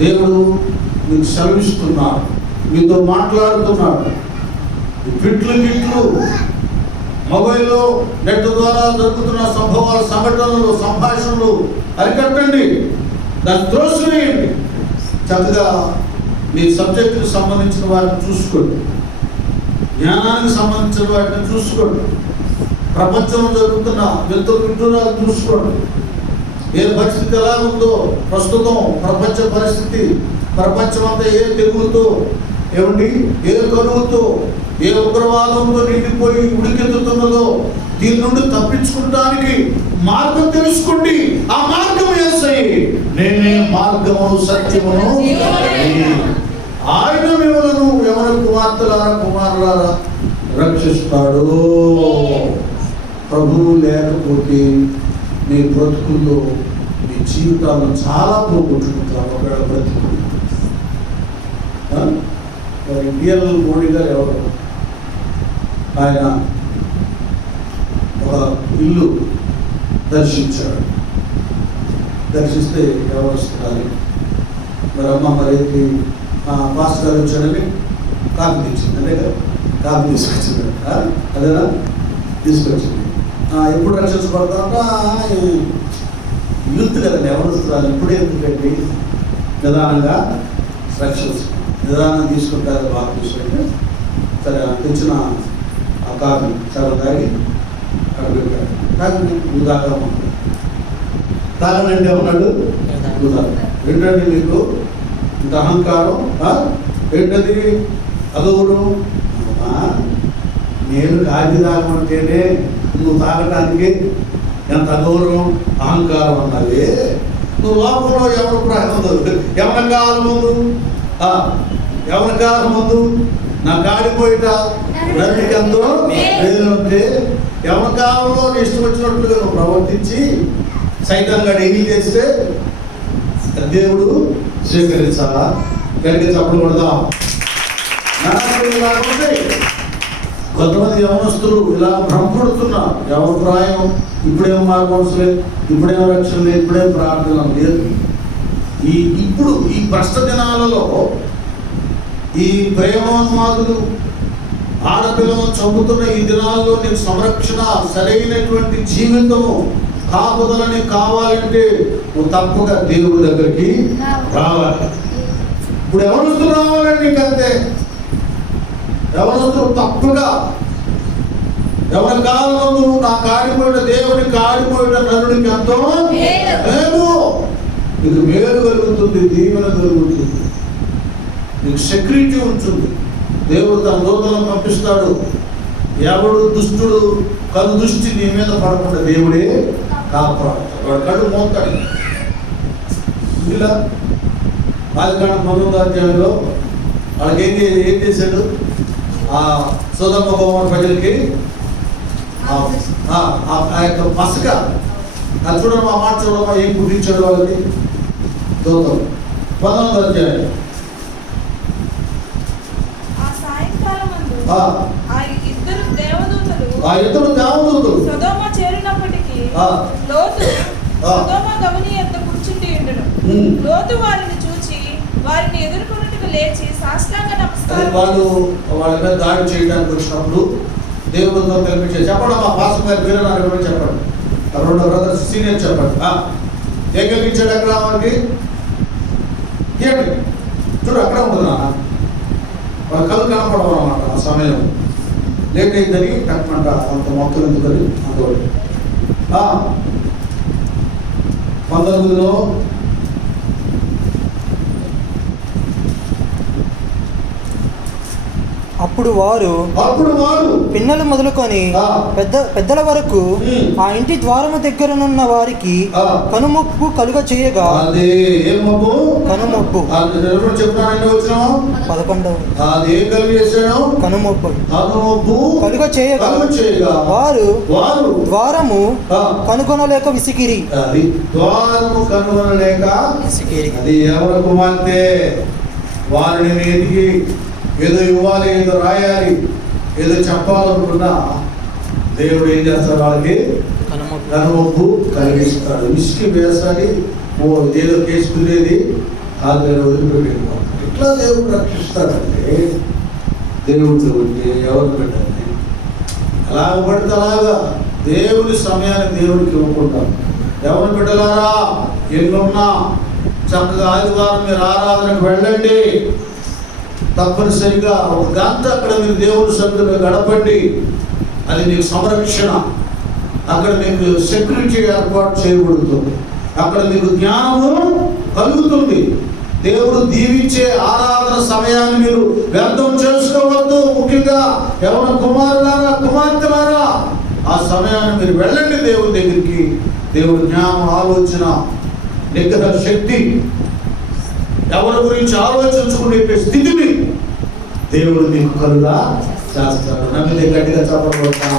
దేవుడు మీకు సెలవిస్తున్నాడు, మీతో మాట్లాడుతున్నాడు. గిట్లు మొబైల్లో నెట్ ద్వారా జరుగుతున్న సంభవాలు, సంఘటనలు, సంభాషణలు అరికట్టండి, దాన్ని త్రోసివేయండి. చక్కగా మీ సబ్జెక్టుకి సంబంధించిన వాటిని చూసుకోండి, జ్ఞానానికి సంబంధించిన వాటిని చూసుకోండి, ప్రపంచంలో జరుగుతున్న వింటున్నాలు చూసుకోండి. ఏ పరిస్థితి ఎలా ఉందో ప్రస్తుతం, ప్రపంచ పరిస్థితి, ప్రపంచం అంతా ఏ తెగులతో, ఏమండి, ఏ కరువుతో, ఏ ఉగ్రవాదంతో నిండిపోయి ఉడికెత్తుతున్నదో, దీని నుండి తప్పించుకోవడానికి మార్గం తెలుసుకోండి. ఆ మార్గం యేసయ్య. నేనే మార్గము, సత్యమును, ఆయన మిమ్మలను ఎవరి కుమార్తెలారా కుమారులారా రక్షిస్తాడు. ప్రభువు లేకపోతే మీ బ్రతుకుల్లో, మీ జీవితాలను చాలా పోగొట్టుకుంటారు. ఒకవేళ బ్రతుకు ఇండియన్ మోడీ గారు ఎవరు, ఆయన ఒక ఇల్లు దర్శించాడు. దర్శిస్తే ఎవరు వస్తున్నారు, మరి అమ్మ మరేంటి పాస్టర్ గారు వచ్చాడని కాఫీ తెచ్చింది, అదే కదా, కాఫీ తీసుకొచ్చింది, అదేనా తీసుకొచ్చింది. ఎప్పుడు రక్షించబడతా యూత్ కదండి, ఎవరు వస్తున్నారు, ఇప్పుడే ఎందుకండి, నిదానంగా నిదానం తీసుకుంటారు. బాగా తీసుకుంటే సరే తెచ్చిన ఆ కాఫీ చాలా తాగి అక్కడ పెట్టాడు. తాగి ఉదాగా తాగనంటే ఉన్నాడు ఉదాహరణ. ఏంటంటే మీకు ఇంత అహంకారం, ఏంటది అదవుడు. నేను కాఫీ తాగమంటేనే నువ్వు తాగటానికి ఎంత అగౌరవం, అహంకారం అన్నది. నువ్వు లోపంలో ఎవరు ఎవరి కాలం ముందు, ఎవరి కాలం ముందు నా గాడిపోయిట నదికి ఎంతో వేలు ఉంటే ఎవరి కాలంలో ఇష్టం వచ్చినట్లుగా నువ్వు ప్రవర్తించి సైతం గడి ఏమీ చేస్తే దేవుడు స్వీకరించాలా? కనుక చప్పుడు కొడదాం. కొంతమంది యవనస్తులు ఇలా భ్రమపడుతున్నారు. ఎవరి ప్రాయం, ఇప్పుడేమో మార్గంసలే, ఇప్పుడేమో రక్షణ లేదు, ఇప్పుడేమో ప్రార్థన లేదు. ఇప్పుడు ఈ భ్రష్ట దినాలలో ఈ ప్రేమోన్మాదులు ఆడపిల్లలను చంపుతున్న ఈ దినాల్లో నీకు సంరక్షణ, సరైనటువంటి జీవితము, కాపుదలని కావాలంటే నువ్వు తప్పగా దేవుడి దగ్గరికి రావాలి. ఇప్పుడు ఎవరిస్తూ రావాలండి? నీకంతే ఎవరిస్తూ తప్పగా ఎవరి కాలంలో నా కాడిపోయిన దేవుని కాడిపోయిన నరుడికి ఎంతో లేదు. నీకు మేలు కలుగుతుంది, దీవెన కలుగుతుంది, నీకు సెక్యూరిటీ ఉంటుంది. దేవుడు తన దూతలను పంపిస్తాడు. ఎవడు దుష్టుడు కను దృష్టి నీ మీద పడకుండా దేవుడే కాపాడుతాడు. వాడు కళ్ళు మోస్తాడు. ఇలా ఆదికాండం 19వ అధ్యాయంలో వాళ్ళకి ఏం చేశాడు? ఆ సొదొమ గొమొర్రా ప్రజలకి ఆ యొక్క మసక చూడడం, ఆ మాట చూడడం, ఏం పుట్టించాడు వాళ్ళకి దూతలు. 19వ అధ్యాయం ఆ ఇద్దరు దేవదూతలు సొదొమ చేరినప్పటికీ లోతు సొదొమ గమని యొద్ద కూర్చుండి ఉండెను. లోతు వారిని చూచి వారిని ఎదుర్కొన్నట్టుగా లేచి సాష్టాంగ నమస్కారం. వాళ్ళు వాళ్ళ మీద దాడి చేయడానికి వచ్చినప్పుడు దేవుడితో కల్పించారు. చెప్పండి మా పాస్టర్ గారి పేరు నాకు చెప్పండి. రెండో బ్రదర్స్ సీనియర్ చెప్పండి. ఏం కలిగించాడు అక్కడ వాళ్ళకి? ఏంటి చూడు అక్కడ ఉంటుంది నాన్న, వాళ్ళ కళ్ళు కనపడవు అన్నమాట. ఆ సమయం లేట్ అయిందని కట్టమంట, అంత మొక్కలు ఎందుకని అందువల్ల 19లో అప్పుడు వారు పిన్నలు మొదలుకొని పెద్దల వరకు ఆ ఇంటి ద్వారము దగ్గరనున్న వారికి కనుమొప్పు కలుగ చేయగా, కనుమొప్పు 11 కనుమొప్పు కలుగ చేయగా వారు ద్వారము కనుగొనలేక విసిగిరి. వారిని మీదికి ఏదో ఇవ్వాలి, ఏదో రాయాలి, ఏదో చెప్పాలనుకున్నా దేవుడు ఏం చేస్తాడు? వాళ్ళకి కనుమొప్పు కలిగిస్తాడు. ఇసుక వేసాలి, ఏదో కేసుకునేది ఆదిని వదిలిపెట్టి ఎట్లా దేవుడు రక్షిస్తాడంటే దేవుడితో ఉంటే ఎవరు పెట్టండి అలాగ పడితే అలాగా దేవుని సమయాన్ని దేవుడికి ఇవ్వకుంటాం. ఎవరు బిడ్డలారా ఎన్నున్నా చక్కగా ఆదివారం మీరు ఆరాధనకు వెళ్ళండి. తప్పనిసరిగా ఒక గంట అక్కడ మీరు దేవుని సన్నిధిలో గడపండి. అది మీకు సంరక్షణ. అక్కడ మీకు సెక్యూరిటీ ఏర్పాటు చేయబడుతుంది. అక్కడ మీకు జ్ఞానము కలుగుతుంది. దేవుడు దీవించే ఆరాధన సమయాన్ని మీరు వ్యర్థం చేసుకోవద్దు. ముఖ్యంగా ఎవరి కుమారులారా కుమార్తెలారా ఆ సమయాన్ని మీరు వెళ్ళండి దేవుడి దగ్గరికి. దేవుడు జ్ఞానం, ఆలోచన, నిగ్రహ శక్తి, ఎవరి గురించి ఆలోచించుకునే స్థితిని దేవుడు మీకు కలుగా చేస్తాడు. నమ్మితే గట్టిగా చెప్పబడతాం.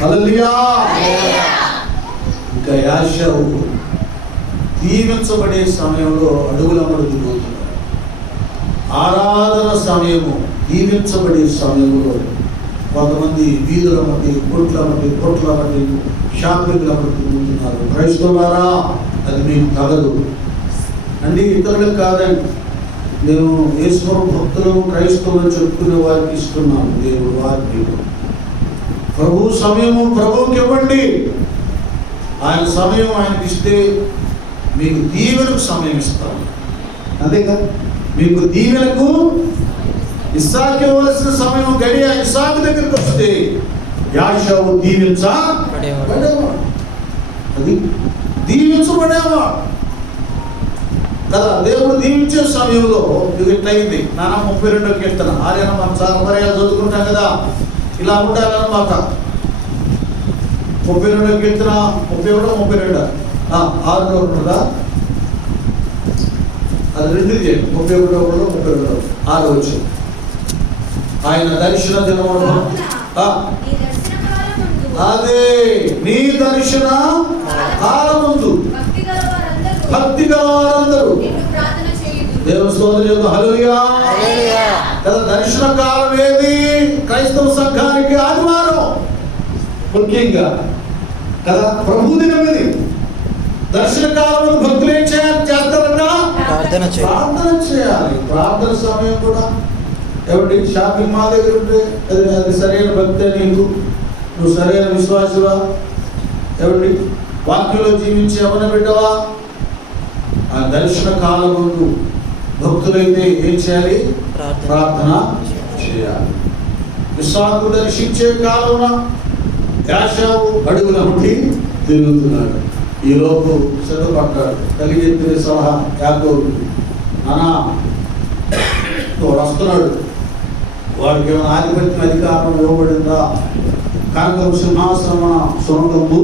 హల్లెలూయా. ఇంకా యాషావు దీవించబడే సమయంలో అడుగులమ్మడు దిగుతున్నాడు. ఆరాధన సమయము దీవించబడే సమయంలో కొంతమంది వీధుల మధ్య, కొట్ల మధ్య షాపింగ్ల మధ్య తిరుగుతున్నారు. క్రైస్తవులారా అది మీకు తగదు అండి. ఇతరులకు కాదండి. నేను ఈశ్వర భక్తులు క్రైస్తవులు చెప్పుకునే వారికి ఇస్తున్నాను. దేవుడు వారికి ప్రభు సమయము ప్రభువుకి ఇవ్వండి. ఆయన సమయం ఆయనకి ఇస్తే మీకు దీవెనకు సమయం ఇస్తాను. అంతేకా మీకు దీవెనకు ఇస్సాకు ఇవ్వవలసిన సమయం గడియ ఇస్సాకు దగ్గరికి వస్తే యాషావు దీవించబడేవాడు. అది దీవించబడేవాడు కదా. దేవుడు దీవించే సమయంలో ఇది ఎట్లయింది. నాన్న 32వ కీర్తన ఆర్యన మనం చాలా పర్యాలు చదువుకుంటాం కదా. ఇలా ఉండాలన్నమాట. 32వ కీర్తన 31, 32 6లో ఉంటుందా? అది 2 చేయండి. 31, 32 6 వచ్చి ఆయన దర్శన దినమును అదే నీ దర్శన కాలమందు భక్తి గల వారందరూ దేవుని స్తోత్రం యొక్క హల్లెలూయా కదా. దర్శన కాలం ఏది? క్రైస్తవ సంఘానికి ఆదివారం ముఖ్యంగా కదా. ప్రభు దినం ఇది. దర్శన కాలంలో భక్తులు ఏం చేస్తారన్నా ప్రార్థన చేయాలి. ప్రార్థన సమయం కూడా ఎవరి షాపింగ్ మా దగ్గర ఉంటే అది సరైన భక్తి నీకు, నువ్వు సరైన విశ్వాసువా? ఎవరి వాక్యంలో జీవించి ఎవరిన బిడ్డవా? ఆ దర్శన కాలం ముందు భక్తులైతే ఏం చేయాలి? ప్రార్థన చేయాలి. ఇస్సాకు దర్శించే కాలమున యాషావు అడుగుల నుండి తిరుగుతున్నాడు. ఈలోపు సిద్ధపడ్డాడు. తల్లి చెప్పిన సలహా యాకోబు, నానా వాడు వస్తున్నాడు, వాడికి ఏమైనా ఆధిపత్యం అధికారం ఇవ్వబడిందా? కనకం సింహాసనం సొంతంబు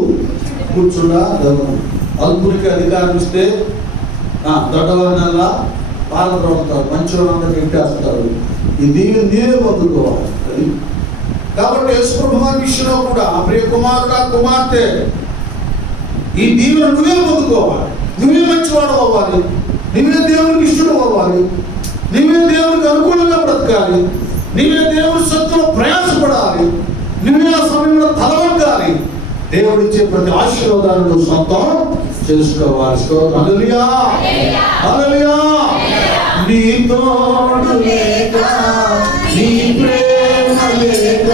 కూర్చుండా దొంగను. అల్పునికి అధికారం ఇస్తే దొడ్డవారినల్లా పాల్గొంటారు, మంచి వాళ్ళందరికీ ఇంటేస్తారు. ఈ దీన్ని నేనే పొందుకోవాలి. అది కాబట్టి యేసుప్రభువారి విషయంలో కూడా ప్రియ కుమారుడా కుమార్తె ఈ దీవెన నువ్వే పొందుకోవాలి. నువ్వే మంచివాడు అవ్వాలి. నువ్వే దేవునికి ఇష్టడు అవ్వాలి. నువ్వే దేవునికి అనుకూలంగా బ్రతకాలి. నువ్వే దేవుని సత్తులో ప్రయాసపడాలి. నువ్వే ఆ సమయంలో తలవంగాలి. దేవుడిచ్చే ప్రతి ఆశీర్వాదాలను సొంతం చేసుకోవాలి. హల్లెలూయా హల్లెలూయా. నీ తోడు లేక నీ ప్రేమ లేక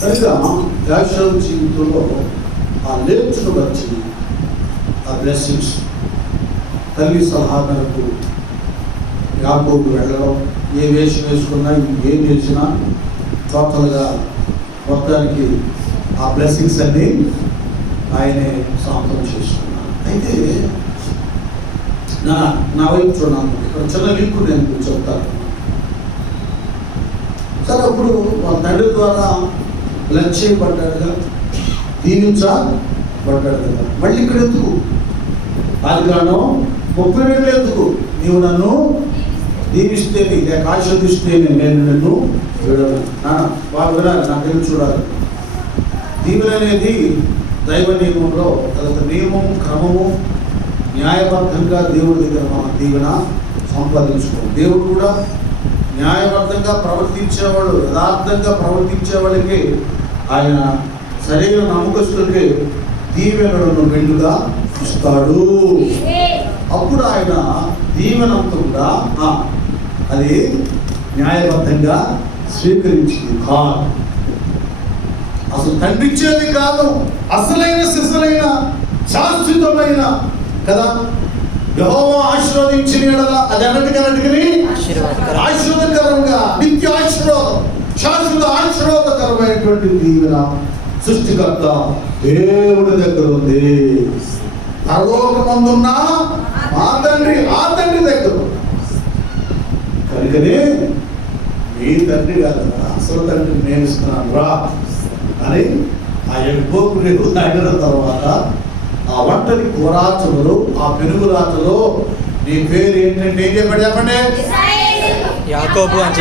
కనుక యాషావు జీవితంలో ఆ లేచును వచ్చి ఆ బ్లెస్సింగ్స్ తల్లి సలహా మేరకు యాకోబు వెళ్ళడం, ఏ వేషం వేసుకున్నా ఏం చేసినా టోటల్గా మొత్తానికి ఆ బ్లెస్సింగ్స్ అన్నీ ఆయనే సొంతం చేసుకున్నాను. అయితే నా వైపు చూడాలి, ఇక్కడ చిన్న లింక్ నేను చెప్తాను. సరే, అప్పుడు వాళ్ళ తండ్రి ద్వారా బ్లెస్ చేయబడ్డాడుగా, దీవించబడ్డాడు కదా. మళ్ళీ ఇక్కడ ఎందుకు? అది కాను 32 ఎందుకు? నీవు నన్ను దీవిస్తేనే లేక ఆశీర్వదిస్తేనే నేను నిన్ను విడను. బాగా వినాలి, నాకు ఏమి చూడాలి. దీవెన అనేది దైవ నియమంలో అదొక నియమం, క్రమము, న్యాయబద్ధంగా దేవుడి దగ్గర మనం దీవెన సంపాదించుకోవాలి. దేవుడు కూడా న్యాయబద్ధంగా ప్రవర్తించేవాళ్ళు, యథార్థంగా ప్రవర్తించే వాళ్ళకి ఆయన సరైన నమ్మకస్తులకి దీవెనలను మెండుగా ఇస్తాడు. అప్పుడు ఆయన దీవెనంతా కూడా అది న్యాయబద్ధంగా స్వీకరించింది కాదు. అసలు తండ్రిచ్చేది కాదు, అసలైన సిసలైన శాశ్వతమైన కదా. యెహోవా ఆశీర్వదించిన యెడల అది అన్నిటికీ ఆశీర్వాదకరంగా, నిత్య ఆశీర్వాదం, శాశ్వత ఆశీర్వాదకరమైనటువంటి దీవెన సృష్టికర్త దేవుడి దగ్గర ఉంది. పరలోకమందున్న ఆ తండ్రి దగ్గర. కనుకనే మీ తండ్రి కాదు, అసలు తండ్రి నేను ఇస్తున్నాను రా అని ఆయన గోపురేపు తాగిన తర్వాత ఆ వంటని కూరాచములు, ఆ పెనుగురాటలో నీ పేరు ఏంటంటే ఏం చెప్పండి? యాకోబు అని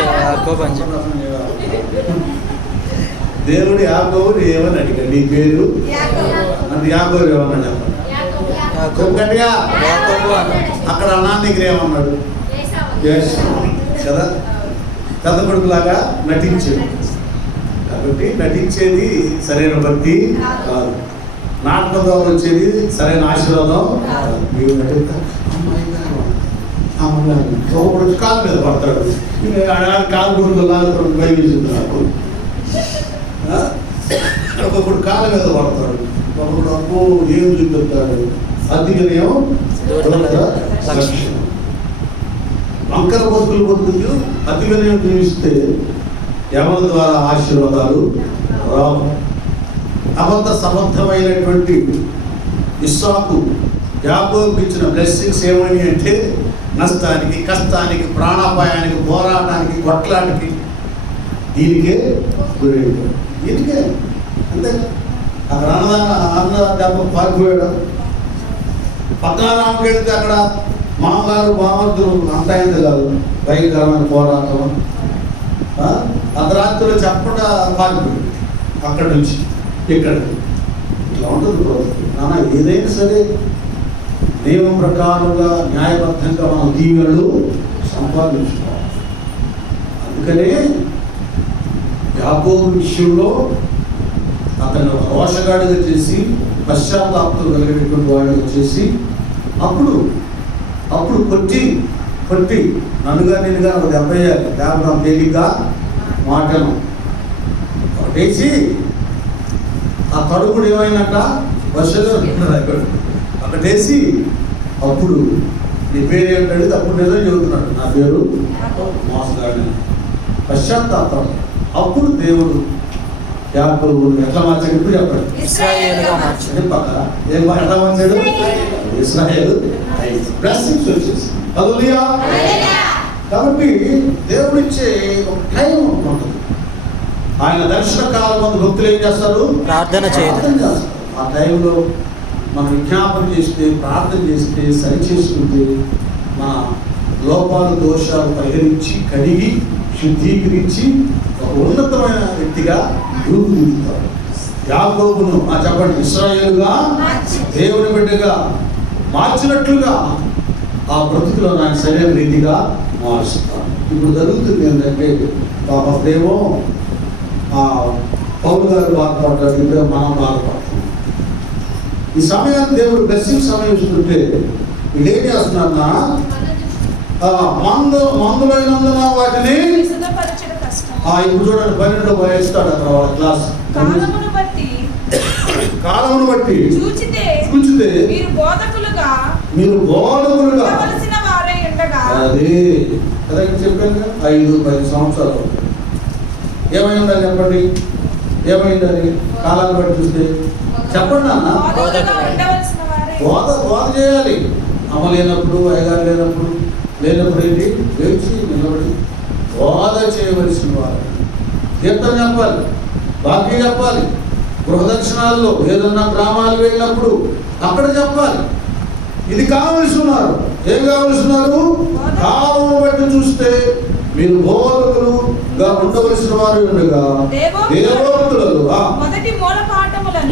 దేవుడు యాకోబు ఏమని అడిగాడు, నీ పేరు అంటే యాకోబు ఏమన్నా చెప్పండి అక్కడ అన్నా దగ్గర ఏమన్నాడు? కదా, పెద్ద కొడుకులాగా నటించాడు. కాబట్టి నటించేది సరైన భక్తి కాదు, నాటకం ద్వారా వచ్చేది సరైన ఆశీర్వాదం కాదు. మీరు నటిస్తా ఒకడు కాలు మీద పడతాడు, కాలు కొడుకు బయలుదేరుతున్నాడు. ఒకప్పుడు కాళ్ళ మీద పడతాడు, ఒకప్పుడు అప్పు ఏం చూపిస్తాడు, అతిగనేమో వంకర బతుకులు బతుకులు అతిగనేమో జీవిస్తే ఎవరి ద్వారా ఆశీర్వాదాలు రావు. సమర్థమైనటువంటి ఇస్సాకు యాకోబుకు ఇచ్చిన బ్లెస్సింగ్స్ ఏమని అంటే నష్టానికి, కష్టానికి, ప్రాణాపాయానికి, పోరాటానికి, కొట్లాటకి దీనికే గురైపోయాడు. దీనికే అంతే. అక్కడ అన్న దెబ్బ పారిపోయాడు. పద్మనాభంకి వెళితే అక్కడ మామగారు బామర్దులు అంతైంది కాదు, భయంకరమైన పోరాటం. అర్ధరాత్రిలో చెప్పకుండా పారిపోయాడు అక్కడి నుంచి ఇక్కడ. ఇట్లా ఉంటుంది నాన్న. ఏదైనా సరే నియమం ప్రకారంగా న్యాయబద్ధంగా మనం దీవెనలు సంపాదించుకోవాలి. అందుకనే యాకోబు విషయంలో అతను రోషగాడిగా చేసి, పశ్చాత్తాపం కలిగినటువంటి వాడిగా చేసి, అప్పుడు కొట్టి నన్నుగా నేనుగా ఒక దెబ్బయ్యాలి, లేకపోతే తేలిగ్గా మాటను వేసి ఆ తడుగుడు ఏమైందంట బస్సులో అక్కడేసి, అప్పుడు నీ పేరు ఏంటంటే అప్పుడు నిజం చెబుతున్నాడు, నా పేరు మోసగాడు. పశ్చాత్తాపం. అప్పుడు దేవుడు యాకోబు ఎట్లా మార్చాడు? ఇప్పుడు చెప్పండి. ఎట్లా మార్చాడు? ఇశ్రాయేలు బ్లెస్సింగ్స్ వచ్చేసి. హల్లెలూయా. కాబట్టి దేవుడిచ్చే ఒక టైం ఉంటుంది. ఆయన దర్శన కాలం మంది భక్తులు ఏం చేస్తారు? ప్రార్థన చేస్తారు. ఆ టైంలో మనం విజ్ఞాపన చేస్తే, ప్రార్థన చేస్తే, సరి చేసుకుంటే మన లోపాలు, దోషాలు పరిహరించి, కడిగి, శుద్ధీకరించి ఒక ఉన్నతమైన వ్యక్తిగా రూపుదిద్దుతారు. యాకోబును చెప్పండి ఇశ్రాయేలుగా, దేవుని బిడ్డగా మార్చినట్లుగా ఆ బ్రతుకులో నాకు సరైన రీతిగా మారుస్తాను. ఇప్పుడు జరుగుతుంది ఏంటంటే అప్పుడేమో పౌలు గారు బాధపడ్డారు, ఇప్పుడే మనం బాధపడుతున్నాం. ఈ సమయాన్ని దేవుడు బ్లెస్సింగ్ సమయం ఇస్తుంటే వీళ్ళేం చేస్తున్నారన్నా, మందులైనందున వాటిని ఇప్పుడు చూడండి 12 వయస్తాడు అక్కడ వాళ్ళ క్లాస్. కాలమును బట్టి చూచితే మీరు బోధకులుగా మీరు బోధకులుగా ఉండవలసిన వారై ఉండగా అది అదే చెప్పాను కదా, 5-10 సంవత్సరాలు ఏమై ఉండాలి చెప్పండి, ఏమైంది అది కాలాన్ని బట్టి చూస్తే చెప్పండి అన్న. బోధకులుగా ఉండవలసిన వారై బోధ చేయాలి. అమ్మ లేనప్పుడు, అయ్యగారు లేనప్పుడు ఏంటి వేచి నిలబడి బోధ చేయవలసిన వారు. కీర్తన చెప్పాలి, వాక్యం చెప్పాలి. గృహదర్శనాల్లో ఏదన్నా గ్రామాలు వెళ్ళినప్పుడు అక్కడ చెప్పాలి. ఇది కావలసి ఉన్నారు. ఏం కావలసి ఉన్నారు? కాలం బట్టి చూస్తే మీరు బోధకులుగా ఉండవలసిన వారు ఉండగా దేవోక్తులలో మొదటి మూలపాఠములను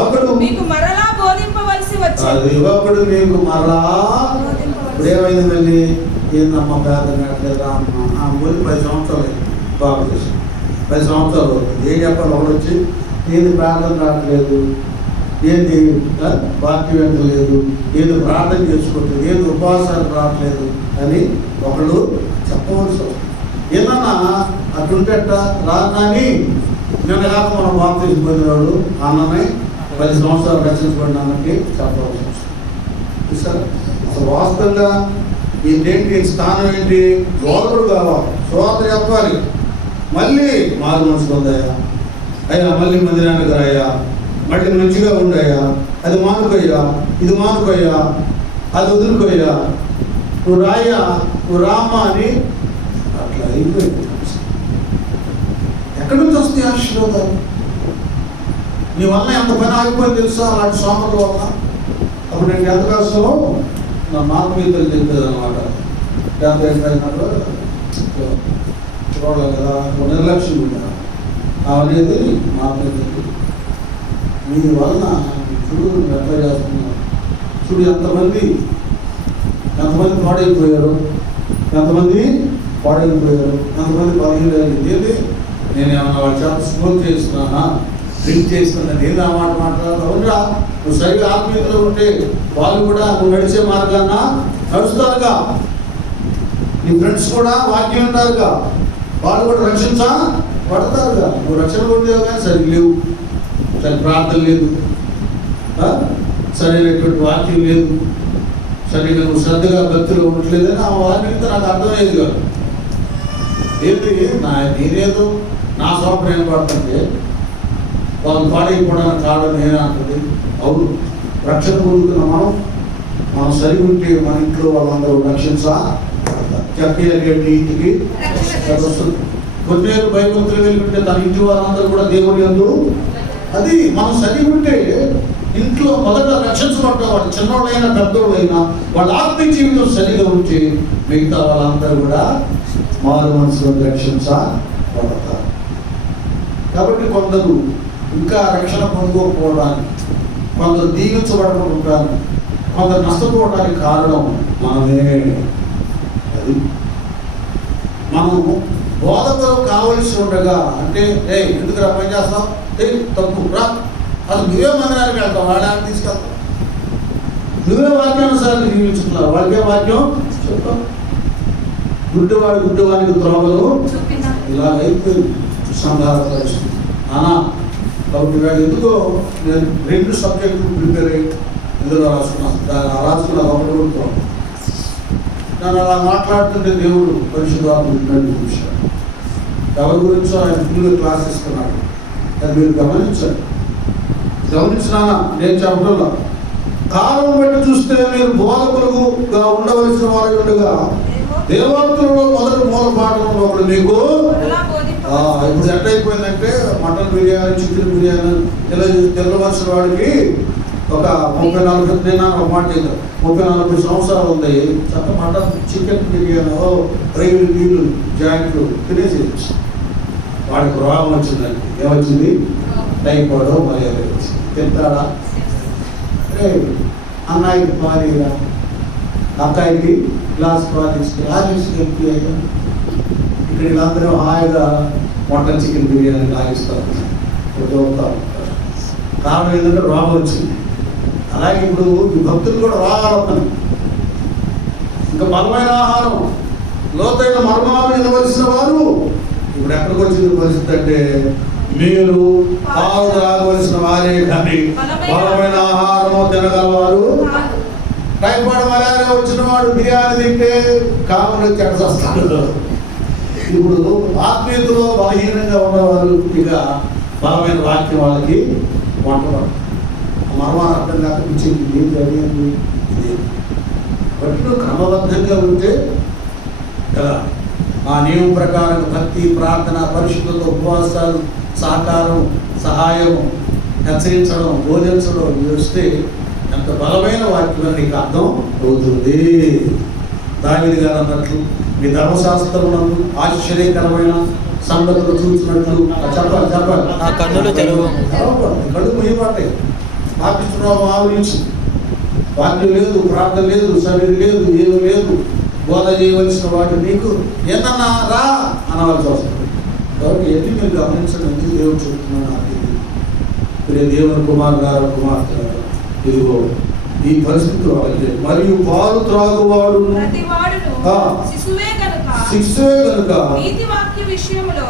ఒకడు మీకు మరలా బోధింపవలసి వచ్చింది. అది ఒకడు మీకు మరలా. ఇప్పుడు ఏమైంది మళ్ళీ? ఏందమ్మా పేద కావట్లేదు అమ్మ పోయి 10 సంవత్సరాలు బాగు చేసి 10 సంవత్సరాలు ఏం చెప్పాలి? ఒకడు వచ్చి ఏది ప్రార్థన రావట్లేదు, ఏంది వాక్యం వెంటలేదు, ఏది ప్రార్థన చేసుకోవట్లేదు, ఏది ఉపవాసాలు రావట్లేదు అని ఒకడు చెప్పవలసి వస్తుంది. ఏదన్నా అటుంటట రాని నిన్న కాక మనం బాప్తిజం పొందినవాడు అన్నమే 10 సంవత్సరాలు రక్షించబడిన అన్నకి చెప్పవలసి వస్తుంది. సార్ అసలు వాస్తవంగా ఏంటి స్థానం ఏంటి? బోధకుడు కావాలి, సువార్త చెప్పాలి. మళ్ళీ మారు మనసు పొందాయా అయ్యా, మళ్ళీ మందిరానికి రాయా, మళ్ళీ మంచిగా ఉండయా, అది మానుకోయ్యా, ఇది మానుకోయ్యా, అది వదులుకోయ్యా, నువ్వు రాయ్యా, నువ్వు రామ్మా అని అట్లా అయిపోయింది. ఎక్కడి నుంచి వస్తాయి ఆశీర్వాదాలు? నీ వల్ల ఎంత పని ఆగిపోయింది తెలుసా? అలాంటి సోమల వల్ల. అప్పుడు నేను 10th క్లాస్లో నా మాతృతలు చెప్పేది అనమాట. 10th చూడాలి కదా, నిర్లక్ష్యం ఉందా అనేది మాతృతలు. మీ వలన చూడు ఎట్లా చేస్తున్నారు, చూడు ఎంతమంది పాడైపోయారు, ఎంతమంది బలహీనమైంది. ఏంటి నేను ఏమన్నా వాళ్ళ చేత స్మోక్ చేస్తున్నానా, డ్రింక్ చేస్తున్నా? నేను ఆ మాట మాట్లాడతా ఉండరా? నువ్వు సరిగా ఆత్మీయతలో ఉంటే వాళ్ళు కూడా నువ్వు నడిచే మార్గాన్న నడుస్తారుగా. నీ ఫ్రెండ్స్ కూడా వాక్యం ఉంటారుగా, వాళ్ళు కూడా రక్షించబడతారుగా. నువ్వు రక్షణ పొందేవు కానీ సరిగ్గా లేవు, సరి ప్రార్థన లేదు, సరైనటువంటి వాక్యం లేదు, సరిగ్గా నువ్వు శ్రద్ధగా భక్తిలో ఉండట్లేదని ఆ వాక్యంతో నాకు అర్థమయ్యేది కాదు. ఏంటి నేనేదో నా సోపన ఏం పడుతుంటే వాళ్ళు పాడైపోవడానికి కారణం నేనే అంటుంది. అవును, రక్షణ పొందుతున్న మనం సరిగా ఉంటే మన ఇంట్లో వాళ్ళందరూ చెప్పేటి ఇంటికి వస్తుంది. కొన్నేళ్ళు భయభక్తులు వెళ్ళింటే తన ఇంటి వాళ్ళందరూ కూడా దేవుడి యందు. అది మనం సరిగా ఉంటే ఇంట్లో మొదట రక్షించబడ్డ వాళ్ళు చిన్నోళ్ళైనా పెద్దోళ్ళైనా వాళ్ళ ఆత్మీయ జీవితం సరిగా ఉంటే మిగతా వాళ్ళందరూ కూడా మారు మనసులో రక్షించబడతారు. కాబట్టి కొందరు ఇంకా రక్షణ పొందుకోకపోవడానికి, కొందరు దీవించబడకపోవడానికి, కొందరు నష్టపోవడానికి కారణం మనమే. అది మనం బోధకులు కావలసి ఉండగా అంటే ఎందుకు రా పని చేస్తావు, తప్పు రా, అసలు నువ్వే మందిరానికి వెళ్తావు, వాళ్ళని తీసుకెళ్తావు, నువ్వే వాక్యానుసారాన్ని జీవించుతున్నావు, వాళ్ళకే వాక్యం చెప్తావు. గుడ్డివాడికి త్రోవలు ఇలా అయిపోయింది సంధార పరిస్థితి అనా. కాబట్టి వాడు ఎందుకో నేను 2 సబ్జెక్టులు ప్రిపేర్ అయ్యి ఇందులో రాసుకున్న ఒకటి కూడా నన్ను అలా మాట్లాడుతుంటే దేవుడు పరిశుద్ధాత్మ చూశాడు. ఎవరి గురించో ఆయన ఫుల్గా క్లాస్ ఇస్తున్నాడు. అది మీరు గమనించినా నేను చెప్పడంలో కాలం బట్టి చూస్తే మీరు బోధకులుగా ఉండవలసిన వారు ఉండగా దేవోక్తులలో మొదటి మూలపాఠంలో ఒకడు మీకు. ఇప్పుడు ఎట్లయిపోయిందంటే మటన్ బిర్యానీ, చికెన్ బిర్యానీ ఇలా తెల్లవలసిన వాడికి ఒక 30-40 నేను ఒక మాట చేద్దాం, 30-40 సంవత్సరాలు ఉంది చక్క మటన్ చికెన్ బిర్యానీ రైలు నీళ్ళు జాయింట్లు తినేసి వాడికి రోగం వచ్చిందండి. ఏమొచ్చింది? టైఫాయిడ్ మలేరియా వచ్చింది. తింటాడా? అన్నయ్యకి పానీరా, అక్కాయికి గ్లాస్ పాలిస్తే ఎంపీ అయ్యా. ఇక్కడ వీళ్ళందరూ హాయిగా మటన్ చికెన్ బిర్యానీ లాగిస్తారు, చదువుతారు. కారణం ఏంటంటే రోగం వచ్చింది. అలాగే ఇప్పుడు ఈ భక్తులు కూడా రోగాలు ఇంకా బలమైన ఆహారం, లోతైన మర్మాలు వినవలసిన వారు ఇప్పుడు ఎక్కడికి వచ్చింది పరిస్థితి అంటే మీరు పాలు త్రాగవలసిన వారే కానీ బలమైన ఆహారము తినగలవారు. టైఫాయిడ్ మలేరియా వచ్చిన వాడు బిర్యానీ తింటే కాములు వచ్చి అక్కడ వస్తారు. ఇప్పుడు ఆత్మీయతలో బలహీనంగా ఉన్నవారు ఇక బలమైన వాక్యం వాళ్ళకి వంటలు మర్మాన్ని అర్థం కాకపోయింది ఏం జరిగింది. బట్ నువ్వు క్రమబద్ధంగా ఉంటే కదా ఆ నియమం ప్రకారం భక్తి, ప్రార్థన, పరిశుద్ధత, ఉపవాసాలు, సహకారం, సహాయం, హెచ్చరించడం, బోధించడం చేస్తే ఎంత బలమైన వాక్యం నీకు అర్థం అవుతుంది. దావీదు గారు అన్నట్లు మీ ధర్మశాస్త్రమునందు ఆశ్చర్యకరమైన సంగతులు చూసినట్లు చెప్పాలి నా కన్నులు తెరువు. కళ్ళు పోయేపాటాయి. పాపిస్తున్నావు ఆవరించి వాక్యం లేదు, ప్రార్థన లేదు, సన్నిధి లేదు, ఏమి లేదు. బోధ చేయవలసిన వాడు నీకు ఏదన్నా రా అనవలసి వస్తుంది. కాబట్టి ఎన్ని మీరు గమనించండి. ఎందుకు దేవుడు చెప్తున్నాను ప్రియ దేవుని కుమార్తె ఇదిగో ఈ పరిస్థితి వాళ్ళకి. మరియు పాలు త్రాగువాడు శిశువే కనుక నీతి వాక్య విషయంలో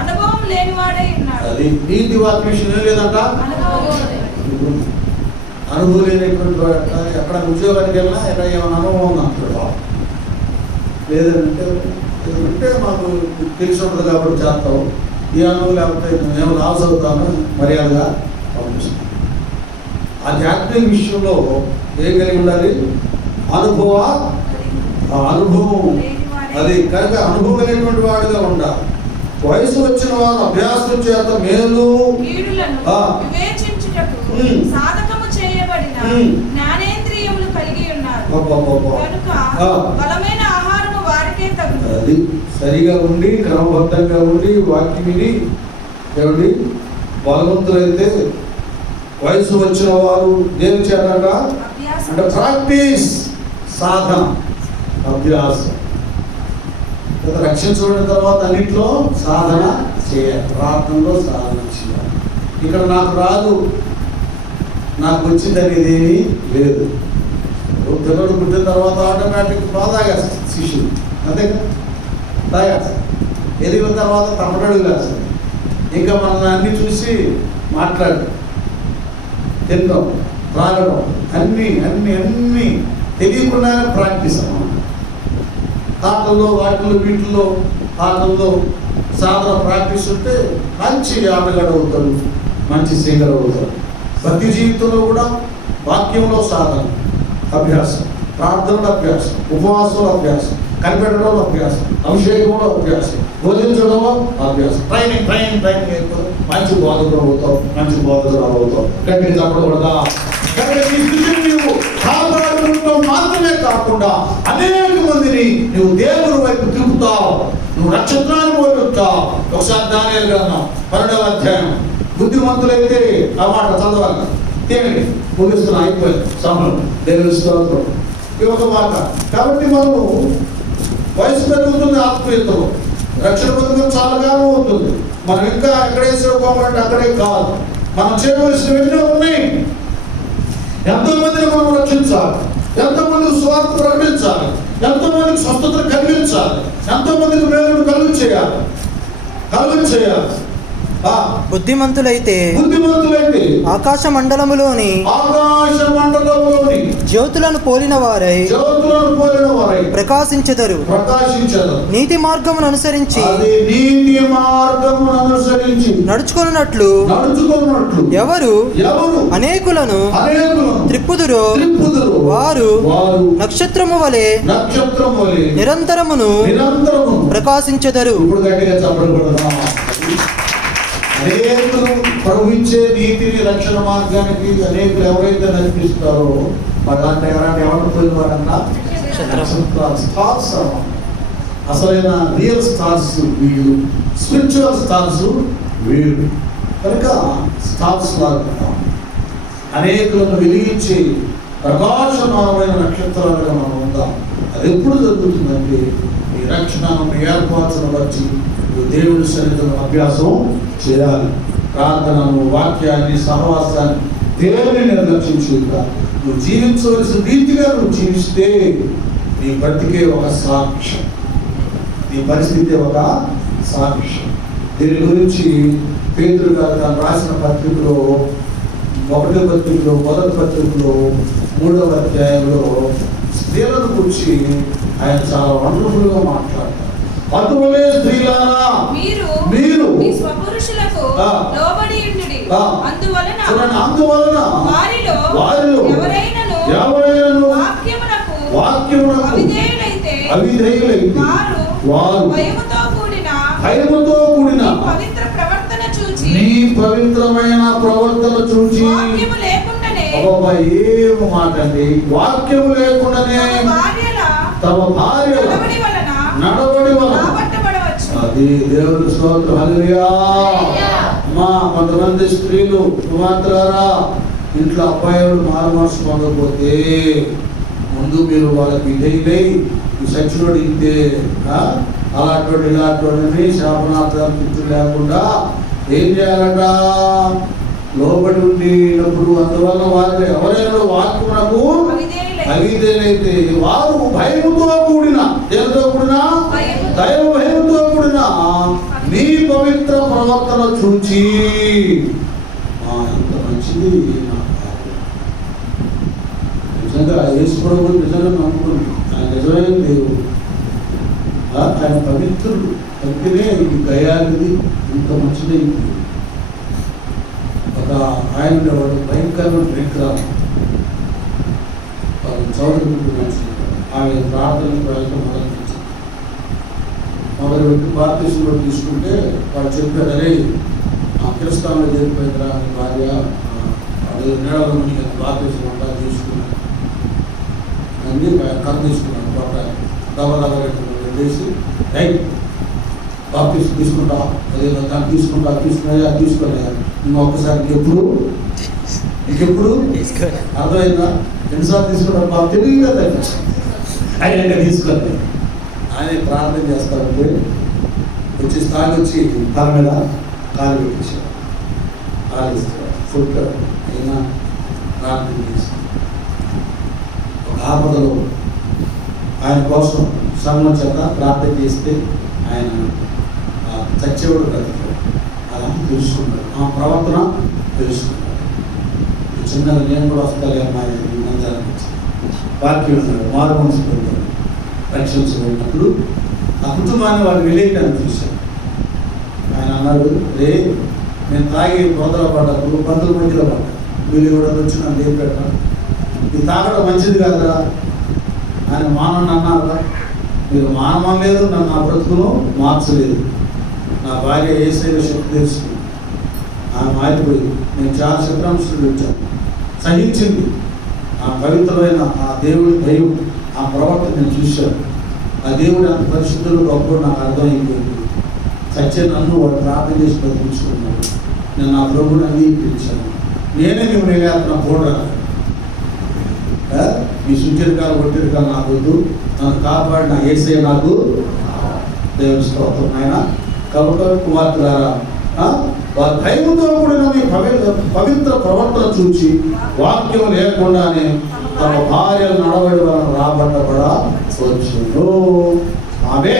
అనుభవం లేనివాడై ఉన్నాడు. అది నీతి వాక్య విషయం లేదంట. అనుభవం లేనటువంటి వాడు ఎక్కడ ఉద్యోగానికి వెళ్ళినా ఎక్కడ ఏమైనా అనుభవం ఉంది అంటాడు. లేదంటే మాకు తెలిసి ఉంటుంది కాబట్టి చేస్తాం. ఈ అనుభవం లేకపోతే మేము లాస్ అవుతాము మర్యాదగా పంపిస్తాం. ఆ జాతీయ విషయంలో ఏం కలిగి ఉండాలి? అనుభవం. అది కనుక అనుభవం కలిగినటువంటి వాడుగా ఉండాలి. వయసు వచ్చిన వారు అభ్యాసం చేత మేలు సాధకము చేయబడిన జ్ఞానేంద్రియములు కలిగి ఉన్నారు. కనుక బలమైన ఆహారము వారికే తగును. అది సరిగా ఉండి క్రమబద్ధంగా ఉండి వాక్యం విని ఏమండి బలవంతులైతే వయసు వచ్చిన వారు ఏం చేయాలట అంటే ప్రాక్టీస్, సాధన, అభ్యాసం. రక్షించబడిన తర్వాత అన్నింటిలో సాధన చేయాలి. ప్రార్థనలో సాధన చేయాలి. ఇక్కడ నాకు రాదు, నాకు వచ్చింది అనేది ఏమీ లేదు. పిల్లలు పుట్టిన తర్వాత ఆటోమేటిక్ తాగేస్తాడు శిష్యుడు. అంతేగా తాగేస్తాడు. ఎదిగిన తర్వాత తప్పటడుగు వేస్తాడు. ఇంకా మనల్ని అన్ని చూసి మాట్లాడు, తినడం, త్రాగడం అన్నీ అన్నీ అన్నీ తెలియకుండానే ప్రాక్టీస్ అన్నమాట. ఆటల్లో వీటిల్లో ఆటల్లో సాధన ప్రాక్టీస్ ఉంటే మంచి ఆటగాడు అవుతాడు, మంచి సింగర్ అవుతాడు. ప్రతి జీవితంలో కూడా వాక్యంలో సాధన, అభ్యాసం, ప్రార్థనలో అభ్యాసం, ఉపవాసంలో అభ్యాసం, కనిపెట్టడంలో అభ్యాసం, అభిషేకంలో అభ్యాసం, బోధించడంలో అభ్యాసం. ట్రైనింగ్ అయిపోతుంది. మంచి బోధకుడు అవుతావు, మంచి బోధకుడు అవుతావు. గట్టిగా చెప్పకూడదా? నీవు కాపాడుకుంటావు మాత్రమే కాకుండా అనేక మందిని నువ్వు దేవుని వైపు తిప్పుతావు, నువ్వు నక్షత్రాన్ని పోలుతావు. ఒకసారి దానియేలు గ్రంథం 12వ అధ్యాయం. బుద్ధిమంతులైతే ఆ మాట చదవాలి. ఏమిటి ముగిస్తున్నా, అయిపోయింది సమయం. దేవుని స్తోత్రం. ఈ ఒక మాట. కాబట్టి మనము వయసు పెరుగుతుంది, ఆత్మీయతలో రక్షణ పొందడం చాలా కాలం అవుతుంది. మనం ఇంకా ఎక్కడే సేవకోవాలంటే అక్కడే కాదు. మనం చేయవలసిన ఎన్నో ఉన్నాయి. ఎంతో మందిని మనం రక్షించాలి, ఎంతో మందికి స్వార్థ ప్రకటించాలి, ఎంతో మందికి స్వస్థత కలిగించాలి, ఎంతో మందికి మేలు కలుగు చేయాలి. బుద్ధిమంతులైతే ఆకాశ మండలములోని జ్యోతులను పోలిన వారై ప్రకాశించెదరు. నీతి మార్గమును అనుసరించి నడుచుకున్నట్లు ఎవరు అనేకులను త్రిప్పుదురో వారు నక్షత్రము వలె నిరంతరమును ప్రకాశించెదరు. అనేకులు ప్రవహించే నీతిని, రక్షణ మార్గానికి అనేకులు ఎవరైతే నడిపిస్తారో వాళ్ళంటే ఎవరు పోయినవాడన్నా స్టార్స్. అసలైన రియల్ స్టార్స్ వీళ్ళు, స్పిరిచువల్ స్టార్స్ వీళ్ళు. కనుక స్టార్స్ లాగా అనేకులను వెలిగించి ప్రకాశమానమైన నక్షత్రాలుగా మనం ఉందాం. అది ఎప్పుడు జరుగుతుందంటే ఈ రక్షణను ఏర్పాటును బట్టి దేవుడి సన్నిధిలో అభ్యాసం చేయాలి. ప్రార్థనను, వాక్యాన్ని, సహవాసాన్ని దేవుని నిర్లక్షించుగా నువ్వు జీవించవలసిన రీతిగా నువ్వు జీవిస్తే నీ బ్రతికే ఒక సాక్ష్యం, నీ పరిస్థితి ఒక సాక్ష్యం. దీని గురించి పేతురు గారు తను రాసిన పత్రికలో, మొదటి పత్రికలో 3వ అధ్యాయంలో స్త్రీలను గురించి ఆయన చాలా వండర్ఫుల్గా మాట్లాడతారు. అటువలే స్త్రీలారా మీరు మీ స్వపురుషులకు లోబడి ఉండుడి. అందువలన వారిలో ఎవరైనను వాక్యమునకు అవిధేయులైతే వారు భయముతో కూడిన నీ పవిత్రమైన ప్రవర్తన చూచి ఏం మాట అండి, వాక్యము లేకుండానే తమ భార్యల నడవడి వలన అది దేవుని స్తోత్రం. హల్లెలూయా. అమ్మా, కొంతమంది స్త్రీలు కుమార్తెలారా, ఇంట్లో అబ్బాయిలు మారుమనసు పొందకపోతే ముందు మీరు వాళ్ళకి విధేయులై ఈ సచ్చినోడు ఇంతే అలాంటి ఇలాంటి శాపనార్థాలు తిట్టు లేకుండా ఏం చేయాలట, లోబడి ఉండినప్పుడు. అందువల్ల వారు ఎవరైనా వాక్యమునకు అవిధేయులైతే వారు భయముతో కూడిన, దేనితో కూడిన, దైవ భయముతో కూడిన నీ పవిత్ర ప్రవర్తన చూచి ఎంత మంచిది. నిజంగా యేసు ప్రభువు నిజంగా నమ్ముకుంది, ఆయన నిజమైన దేవుడు, ఆయన పవిత్రుడు. అందుకనే ఇది గయాలిది, ఇంత మంచిది. ఒక ఆయన భయంకరమైన విగ్రహం చౌదరి మనిషి, ఆమె ప్రార్థనకు వెళ్ళడం మొదలుపెట్టి బాప్తిజంలో తీసుకుంటే వాడు చెప్పాడు, అరే క్రిస్తాన్లో జరిగిపోయిందిరా అని భార్య అది నీడలో మునిగి బాప్తిజం అంతా తీసుకున్నాడు అన్నీ కథ తీసుకున్నాడు. పట్ట దవ వెళ్ళేసి రైట్ బాప్తిజం తీసుకుంటా, అదే దాన్ని తీసుకున్నాయా తీసుకోలేదా, ఇంకొకసారి ఇంకెప్పుడు అర్థమైందా, ఎన్నిసార్లు తీసుకున్నాడు బాబు తెలియదు కదా, ఆయన తీసుకోలేదు. ఆయన ప్రార్థన చేస్తారంటే వచ్చి స్థాయి తల మీద కాలు పెట్టేసాడు, ఆలోచిస్తాడు ఫుడ్ అయినా ప్రార్థన చేసి ఒక ఆపదలో ఆయన కోసం సంఘం చేత ప్రార్థన చేస్తే ఆయన చచ్చేవాడు బ్రతికాడు. అలా తెలుసుకున్నాడు, ఆ ప్రవర్తన తెలుసుకున్నాడు. చిన్నగా నేను కూడా వస్తాలే అమ్మాయి మందిరానికి వాక్యం ఉన్నాడు, మారు మనసు పెట్టాడు, రక్షించబడినప్పుడు ఆ కుటుంబాన్ని వాడు వెళ్ళేయడానికి చూశాడు. ఆయన అన్నాడు, రే నేను తాగి మొదలు పడ్డప్పుడు పంతుల మధ్యలో పడ్డా, వీళ్ళు కూడా వచ్చి నన్ను లేపెట్టాను, ఇది తాగడం మంచిది కాదురా ఆయన మానవుని అన్నారా, మీరు మానవం లేదు, నన్ను నా బ్రతుకును మార్చలేదు. నా భార్య యేసయ్య శక్తి తెలుసుకుంది, ఆమె మారిపోయింది. నేను చాలా శుభ్రాంశాలు వచ్చాను, సహించింది. ఆ పవిత్రమైన ఆ దేవుడి భయం, ఆ ప్రవర్తన నేను చూశాను. ఆ దేవుడు అంత పరిశుద్ధులు గొప్ప నాకు అర్థమైపోయింది. చచ్చే నన్ను వాడు ప్రార్థన చేసి బతికించుకున్నాడు. నేను నా ప్రభుని అంగీకరించాను. నేనే మిమ్మల్ని వెళ్ళేస్తున్నా కూడా మీ సుచరికాలు ఒట్టిరికాలు నాకు వద్దు, నన్ను కాపాడిన యేసయ్య నాకు దేవుని స్తోత్రం. ఆయన కాబట్టి కుమార్తెలారా, వారి భయముతో కూడిన మీ పవిత్ర ప్రవర్తన చూచి వాక్యం లేకుండానే తమ భార్యలు నడవడి వలన రాబట్టబడవచ్చును. ఆమె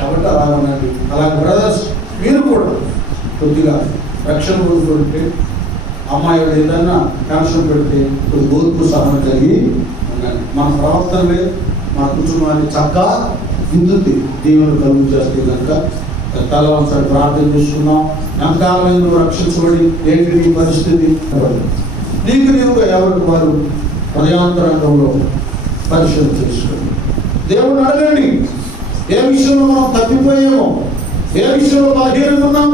కాబట్టి అలాగనండి. అలాగే బ్రదర్స్, మీరు కూడా కొద్దిగా రక్షణ పొందుకుంటే అమ్మాయి ఏదైనా టెన్షన్ పెడితే కొద్ది ఓర్పు సహనం కలిగి ఉండండి. మన ప్రవర్తనలే మన కుటుంబాన్ని చక్కగా దిద్దుద్ది, దేవుని కలుగు చేస్తే కనుక తలవంసారి ప్రార్థన చేస్తున్నాం. ఎంతకాలం నువ్వు రక్షించబడి ఏంటి నీ పరిస్థితి, నీకు నీవుగా ఎవరికి వారు హృదయాంతరంగంలో పరిశీలన చేసుకోండి. దేవుని అడగండి, ఏ విషయంలో మనం తప్పిపోయామో, ఏ విషయంలో బలహీనంగా ఉన్నామో